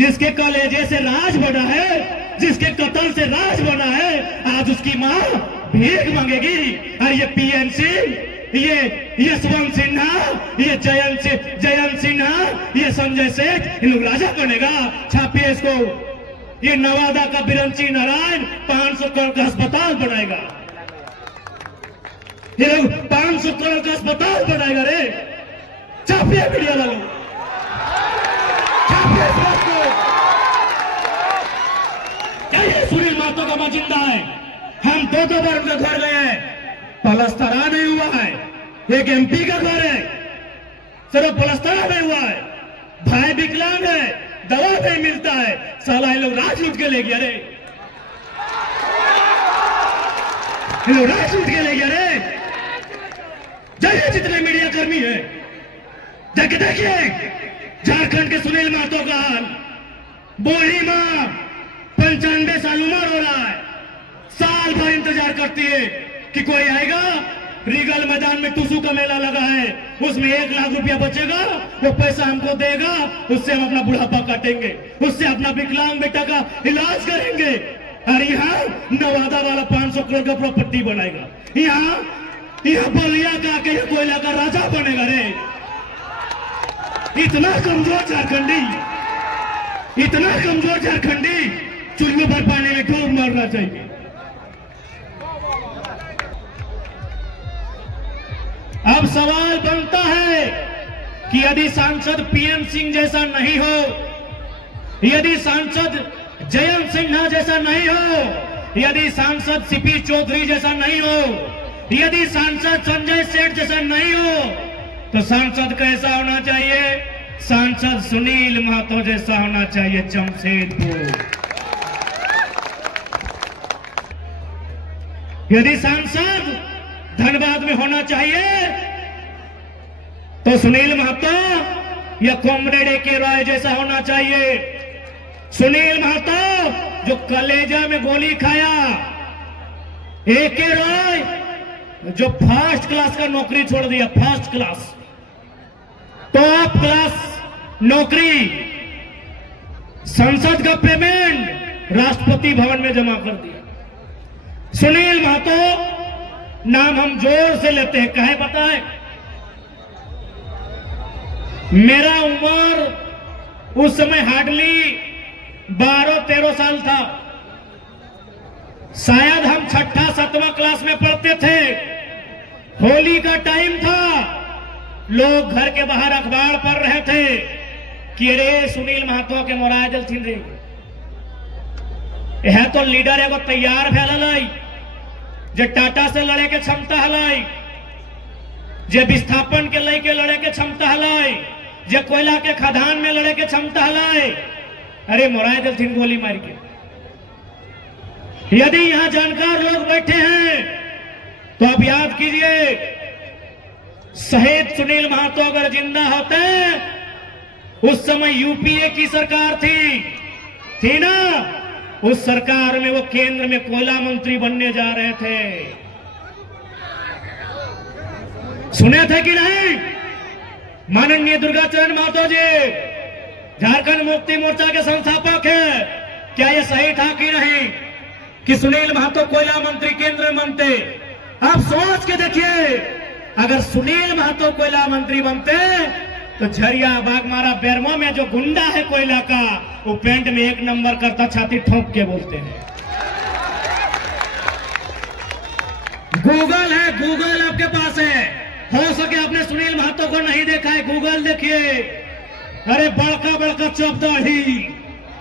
जिसके कलेजे से राज बना है, जिसके कत्ल से राज बना है, आज उसकी मां भीख मांगेगी। और ये पीएन सिंह, ये यशवंत सिन्हा, ये जयंत सिन्हा, ये संजय सेठ, इन लोग राजा बनेगा। छापिए इसको। ये नवादा का बिरंची नारायण 500 करोड़ का अस्पताल बनाएगा। ये लोग 500 करोड़ का अस्पताल बनाएगा रे। छापिए मीडिया वालों, छापिए इस बात को। क्या ये सुनील महतो का मां जिंदा है? हम दो बार उनके घर गए हैं, पलस्तरा नहीं हुआ है। एक एमपी का घर है, सिर्फ पलस्तरा नहीं हुआ है। भाई विकलांग है, दवा नहीं मिलता है। साला ये लोग राज लूट के ले गया रे, ये लोग राज लूट के ले गया रे। जाइए जितने मीडिया कर्मी है, जाके देखिए झारखंड के सुनील महतो का हाल। बूढ़ी मां 95 साल उम्र हो रहा है, साल भर इंतजार करती है कि कोई आएगा। रीगल मैदान में टुसू का मेला लगा है, उसमें 1 लाख रुपया बचेगा, वो पैसा हमको देगा, उससे हम अपना बुढ़ापा काटेंगे, उससे अपना विकलांग बेटा का इलाज करेंगे। और यहाँ नवादा वाला 500 करोड़ का प्रॉपर्टी बनाएगा। यहाँ बलिया का के कोयला का राजा बनेगा रे। इतना कमजोर झारखंडी, इतना कमजोर झारखंडी चुल्लू भर पानी में डूब मरना चाहिए। अब सवाल बनता है कि यदि सांसद पीएन सिंह जैसा नहीं हो, यदि सांसद जयंत सिन्हा जैसा नहीं हो, यदि सांसद सीपी चौधरी जैसा नहीं हो, यदि सांसद संजय सेठ जैसा नहीं हो, तो सांसद कैसा होना चाहिए? सांसद सुनील महतो जैसा होना चाहिए, जमशेदपुर। यदि सांसद धनबाद में होना चाहिए तो सुनील महतो या कॉमरेड ए.के. रॉय जैसा होना चाहिए। सुनील महतो जो कलेजा में गोली खाया, ए.के. रॉय जो फर्स्ट क्लास का नौकरी छोड़ दिया, फर्स्ट क्लास, टॉप क्लास नौकरी, संसद का पेमेंट राष्ट्रपति भवन में जमा कर दिया। सुनील महतो नाम हम जोर से लेते हैं, कहे पता है? मेरा उम्र उस समय हार्डली 12-13 साल था। शायद हम 6ठी-7वीं क्लास में पढ़ते थे। होली का टाइम था, लोग घर के बाहर अखबार पढ़ रहे थे कि अरे सुनील महतो के मोराय जलथिन रे। यह तो लीडर एगो तैयार भेल, जे टाटा से लड़े के क्षमता हलाई, जे विस्थापन के लय के लड़े के क्षमता हलाई, जे कोयला के खदान में लड़े के क्षमता हलाई। अरे मोराय दलथिन गोली मार के। यदि यहां जानकार लोग बैठे हैं तो आप याद कीजिए, शहीद सुनील महतो अगर जिंदा होते, उस समय यूपीए की सरकार थी ना, उस सरकार में वो केंद्र में कोयला मंत्री बनने जा रहे थे। सुने थे कि नहीं? माननीय दुर्गाचरण महतो जी झारखंड मुक्ति मोर्चा के संस्थापक है। क्या ये सही था कि नहीं कि सुनील महतो कोयला मंत्री केंद्र में बनते? आप सोच के देखिए, अगर सुनील महतो कोयला मंत्री बनते तो झरिया बागमारा बेरमो में जो गुंडा है कोयला का, वो पेंट में 1 नंबर करता, छाती ठोक के बोलते हैं। गूगल है, गूगल आपके पास है। हो सके आपने सुनील महतो को नहीं देखा है, गूगल देखिए। अरे बड़का बड़का चपदाढ़ी,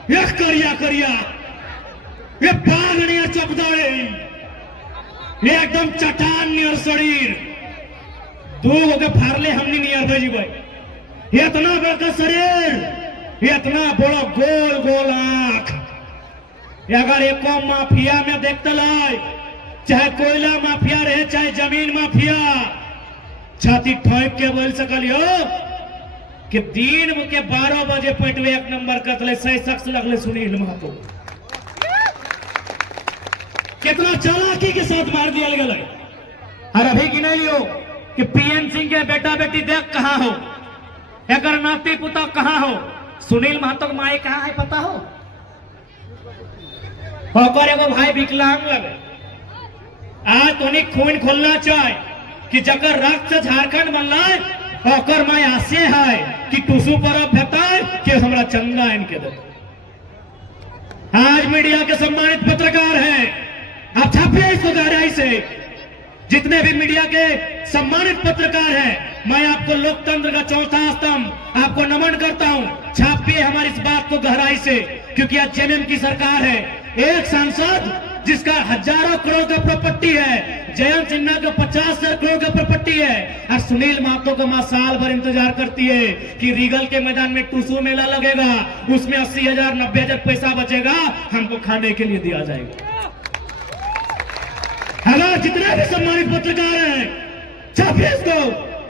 ये करिया करिया, ये बागड़िया चपदाढ़ी, ये एकदम चट्टान नियर शरीर, 2 हो के फारले हमनी नियर भेजी भाई। इतना बड़का शरीर, इतना बड़ा गोल गोल आंख। अगर एक माफिया में देखते लाई, चाहे कोयला माफिया रहे चाहे जमीन माफिया, छाती ठोक के बोल सकलियो कि दिन के 12 बजे पेट में 1 नंबर करते, सही शख्स लगले सुनील महतो। कितना चालाकी के साथ मार दिया गया। और अभी की नहीं लियो कि पीएन सिंह के बेटा बेटी देख कहां हो, एकर नाती पुता कहां हो, सुनील महतो के माए कहाँ है पता हो? होकर एगो भाई विकलांग लगे। आज तोनी खून खोलना चाहे कि जकर रक्त से झारखंड बनला होकर माए आसे है कि टूसू पर भेटाए कि हमरा चंदा इनके दे। आज मीडिया के सम्मानित पत्रकार हैं, आप छापिए इसको गहराई से। जितने भी मीडिया के सम्मानित पत्रकार हैं, मैं आपको लोकतंत्र का चौथा स्तंभ आपको नमन करता हूं। छापिए हमारी इस बात को गहराई से, क्योंकि आज जेएमएम की सरकार है। एक सांसद जिसका हजारों करोड़ का प्रॉपर्टी है, जयंत सिन्हा का 50 करोड़ का प्रॉपर्टी है, और सुनील महतो को मां साल भर इंतजार करती है कि रीगल के मैदान में टूसू मेला लगेगा, उसमें 80,000 90,000 पैसा बचेगा, हमको खाने के लिए दिया जाएगा। हमारे जितने भी सम्मानित पत्रकार हैं, छापिए इसको।